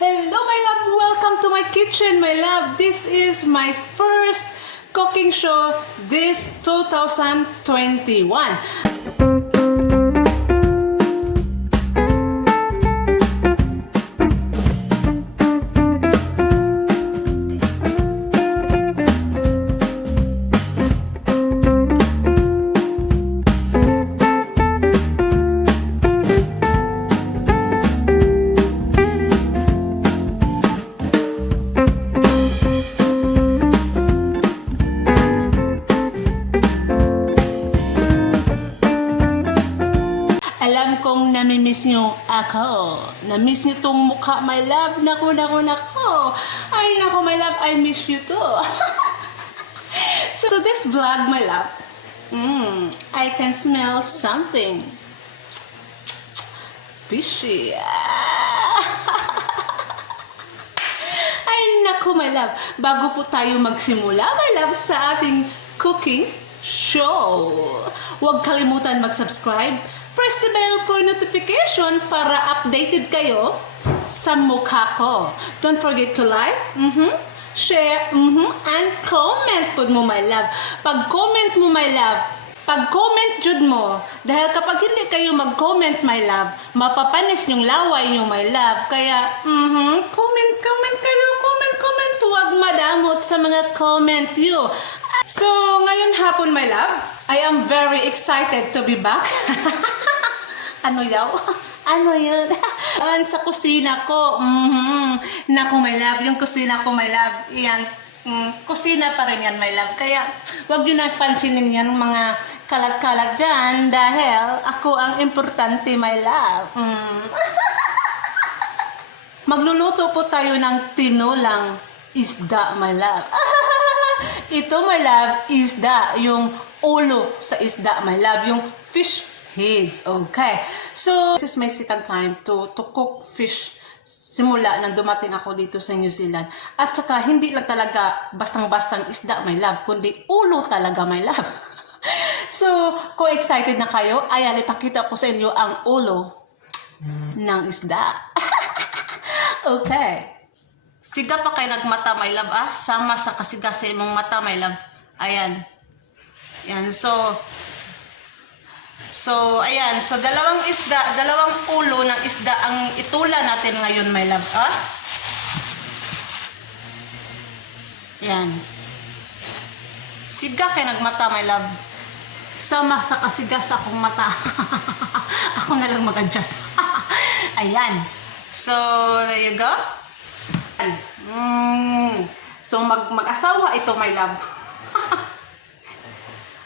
Hello, my love. Welcome to my kitchen, my love. This is my first cooking show this 2021. Alam kong namimiss nyo ako. Namiss nyo tong mukha, my love. Naku. Ay, naku, my love. I miss you too. So, this vlog, my love, I can smell something fishy. Ay, naku, my love. Bago po tayo magsimula, my love, sa ating cooking show, huwag kalimutan mag-subscribe. Press the bell for notification para updated kayo sa mukha ko. Don't forget to like, share, and comment po mo, my love. Pag-comment mo, my love, pag-comment jud mo, dahil kapag hindi kayo mag-comment, my love, mapapanis yung laway nyo, my love. Kaya, comment kayo, comment. Huwag madamot sa mga comment nyo. So, ngayon hapon, my love, I am very excited to be back. Ano yaw? Ano yun? Sa kusina ko. Naku, my love, yung kusina ko, my love, yan, kusina pa rin yan, my love. Kaya, wag nyo napansinin yan, mga kalat-kalat dyan, dahil ako ang importante, my love. Magluluto po tayo ng tinulang isda, my love. Ito, my love, isda, yung ulo sa isda, my love, yung fish heads. Okay, so this is my second time to cook fish simula nang dumating ako dito sa New Zealand. At saka hindi lang talaga bastang-bastang isda, my love, kundi ulo talaga, my love. So, kung excited na kayo, ayan, ipakita ko sa inyo ang ulo ng isda. Okay. Siga pa kayo nagmata, my love, sama sa kasiga sa imong mata, my love. Ayan. Yan, so, ayan. So, dalawang ulo ng isda ang itula natin ngayon, my love. Yan. Siga kayo nagmata, my love. Sama sa kasiga sa akong mata. Ako na lang mag-adjust. Ayan. So, there you go. So mag-asawa ito, my love.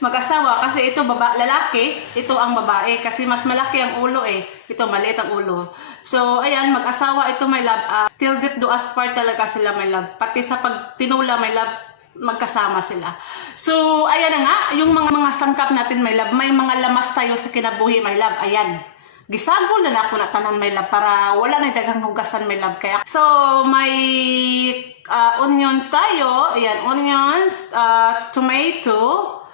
Mag-asawa kasi ito lalaki, ito ang babae kasi mas malaki ang ulo ito maliit ang ulo. So ayan, mag-asawa ito, my love. Till death do us part talaga sila, my love. Pati sa pagtinula, my love, magkasama sila. So ayan na nga, yung mga sangkap natin, my love, may mga lamas tayo sa kinabuhi, my love. Ayan. Gisagol na ako na tanan, my love, para wala na daghang hugasan, my love. Kaya, so, may onions tayo. Ayan, onions, tomato,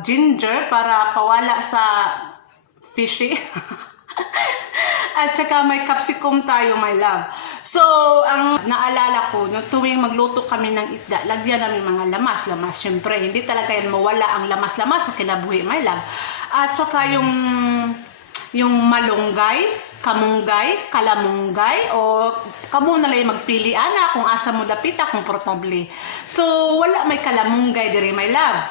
ginger, para pawala sa fishy. At saka may capsicum tayo, my love. So, ang naalala ko, no, tuwing magluto kami ng isda, lagyan namin mga lamas, syempre. Hindi talaga yan mawala ang lamas sa kinabuhi, my love. At saka yung malunggay, kamunggay, kalamunggay, o kamo na lang magpili, ana, kung asa mo dapita, komportable. So, wala may kalamunggay diri, my love.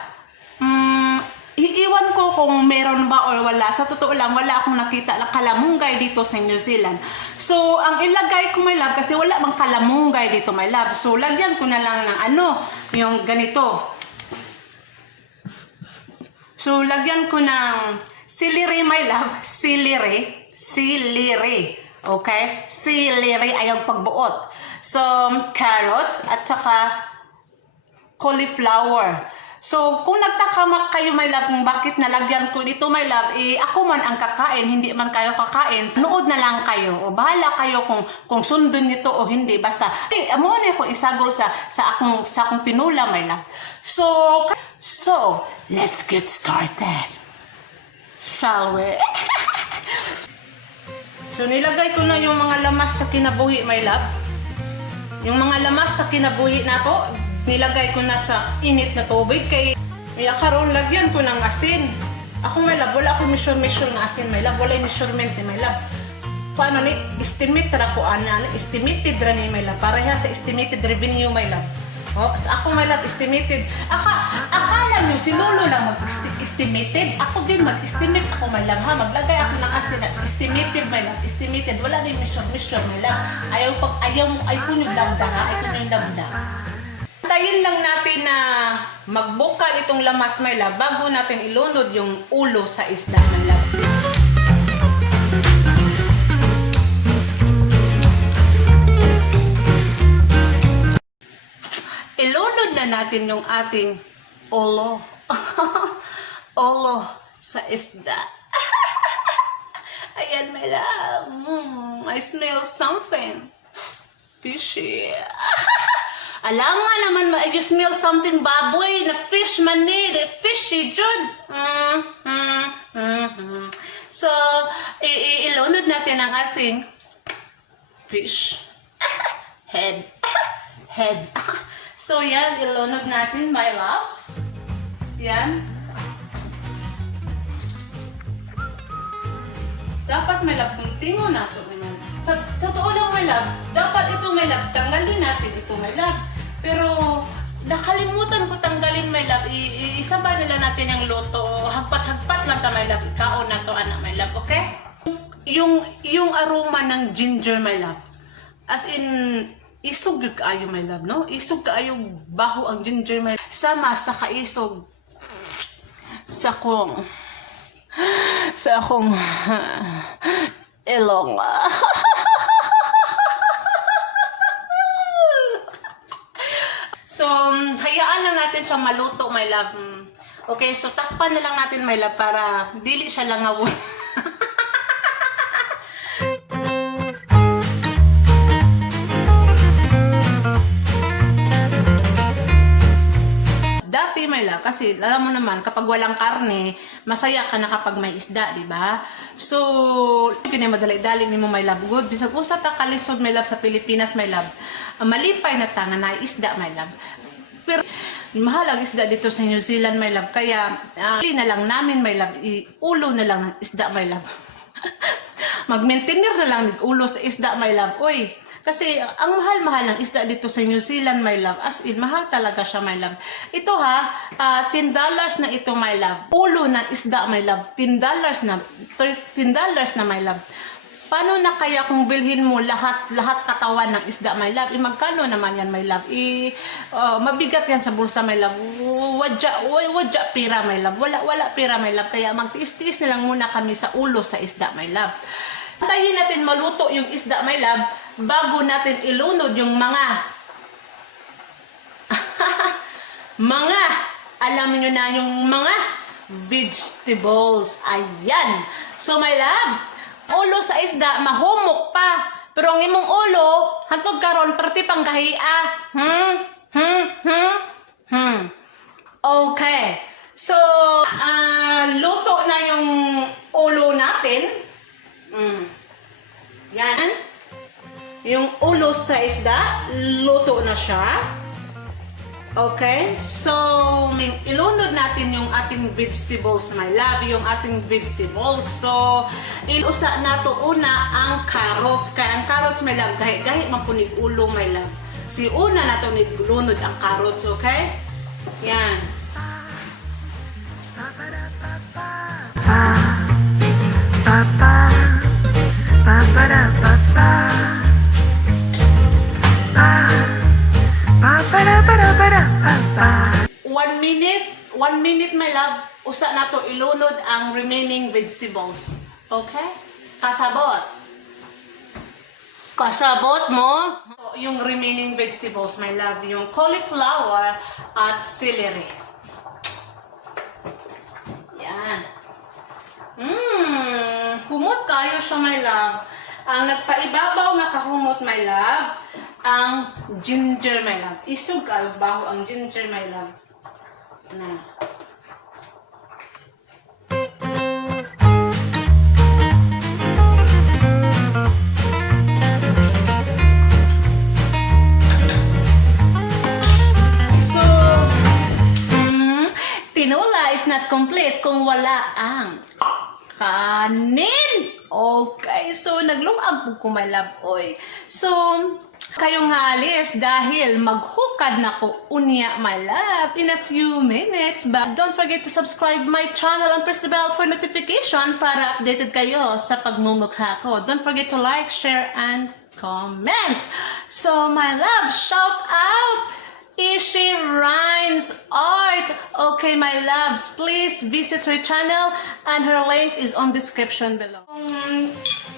Iiwan ko kung meron ba or wala. Sa totoo lang, wala akong nakita na kalamunggay dito sa New Zealand. So, ang ilagay ko, my love, kasi wala mang kalamunggay dito, my love. So, lagyan ko na lang ng yung ganito. So, lagyan ko ng celery, my love. Celery. Okay? Celery ay ang pagbuot. So, carrots at saka cauliflower. So, kung nagtaka kayo, my love, kung bakit nalagyan ko dito, my love, ako man ang kakain, hindi man kayo kakain. Nood na lang kayo. O bahala kayo kung sundon nito o hindi. Basta, amo na akong isagol sa akong tinula, my love. So, let's get started. Shall we? So, nilagay ko na yung mga lamas sa kinabuhi, my love. Yung mga lamas sa kinabuhi na to, nilagay ko na sa init na tubig. Kay karon lagyan ko ng asin. Ako, my love, wala akong measure ng asin, my love. Wala yung measurement, my love. Paano ni? Estimate ra ko, estimated ra ni, my love. Pareha sa estimated revenue, my love. Oh, ako, my love, estimated. Akala nyo, si Lolo lang mag-estimated. Ako din mag-estimate ako, my love, ha? Maglagay ako ng asin at estimated, my love. Estimated. Wala din measure, my love. Ayaw ko yung labda, ha? Ayaw ko yung labda. Tayin lang natin na magbukal itong lamas, my love, bago natin ilunod yung ulo sa isda, my love. Ilunod na natin yung ating ulo. Ulo sa isda. Ayan, my love. I smell something fishy. Alam nga naman, you smell something baboy na fish man eh. Fishy, Jud. So, ilunod natin ang ating fish head. So, yan, ilunod natin, my loves. Yan. Dapat, my love, kuntingo na ito. Sa totoo lang, my love, dapat ito, my love, tanggalin natin ito, my love. Pero, nakalimutan ko tanggalin, my love. Isabay nila natin yung luto. Hagpat-hagpat lang ta, my love. Ikaon na to, anak, my love, okay? Yung aroma ng ginger, my love. As in, isog kaayo, my love, no? Isog kaayo baho ang ginger, my love. Sama sa kaisog sa akong ilong. So, hayaan lang natin siyang maluto, my love. Okay, so takpan na lang natin, my love, para dili siya langawon. My love, kasi alam mo naman kapag walang karne, masaya ka na kapag may isda, di ba? So, kini madali-dali nimo, my love, good. Bisag usa ta kalisod, my love, sa Pilipinas, my love. Malipay na ta nga na isda, my love. Pero mahal ang isda dito sa New Zealand, my love. Kaya na lang namin, my love, ulo na lang ng isda, my love. Mag-maintainer na lang ulo sa isda, my love. Uy, kasi ang mahal-mahal ng isda dito sa New Zealand, my love. As in, mahal talaga siya, my love. Ito ha, $10 na ito, my love. Ulo ng isda, my love. $10 na, my love. Paano na kaya kung bilhin mo lahat katawan ng isda, my love? Magkano naman yan, my love? Mabigat yan sa bulsa, my love. Wadya pira, my love. Wala pira, my love. Kaya magtiis-tiis na lang muna kami sa ulo sa isda, my love. Antayin natin maluto yung isda, my love, bago natin ilunod yung mga alam niyo na yung mga vegetables. Ayan. So, my love, ulo sa isda, mahumok pa. Pero ang imong ulo, hantog karon perti pang kahia. Okay. So, luto na yung ulo natin. Yan. Yung ulo sa isda, luto na siya. Okay? So, ilunod natin yung ating vegetables, my love. Yung ating vegetables. So, ilusa na to una ang carrots. Kaya ang carrots, my love, gahi mapunig ulo, my love. Si una na to nilunod ang carrots, okay? Yan. One minute, my love. Usa na to ilunod ang remaining vegetables. Okay? Kasabot mo yung remaining vegetables, my love. Yung cauliflower at celery. Yan. Humot kayo siya, my love. Ang nagpaibabaw nga kahumot, my love, ang ginger, my love. Isog kayo baho ang ginger, my love. Na. Sulit kung wala ang kanin. Okay, so naglungag po ko, my love, oy. So, kayo nga alis dahil maghukad na ko unya, my love, in a few minutes. But don't forget to subscribe my channel and press the bell for notification para updated kayo sa pagmumukha ko. Don't forget to like, share, and comment. So, my love, shout out Ishi Rhymes Art. Okay, my loves, please visit her channel and her link is on description below.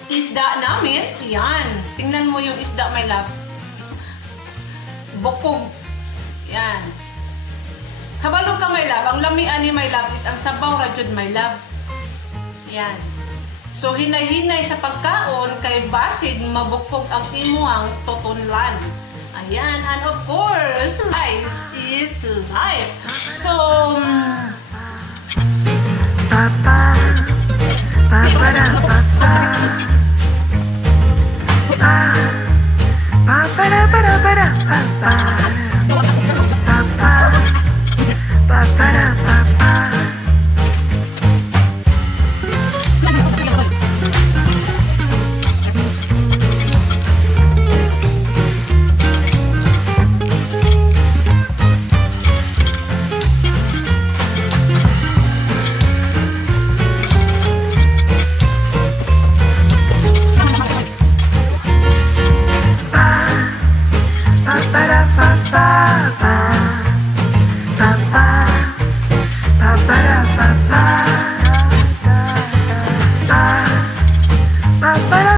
Isda namin, yan. Tingnan mo yung isda, my love. Bokog. Yan. Kabalo ka, my love. Ang lamian ni my love is ang sabaw rajud, my love. Yan. So, hinay-hinay sa pagkaon kay basid mabukog ang imuang totonlan. Ayan, and of course, life is life. So, Papa, papa, papa.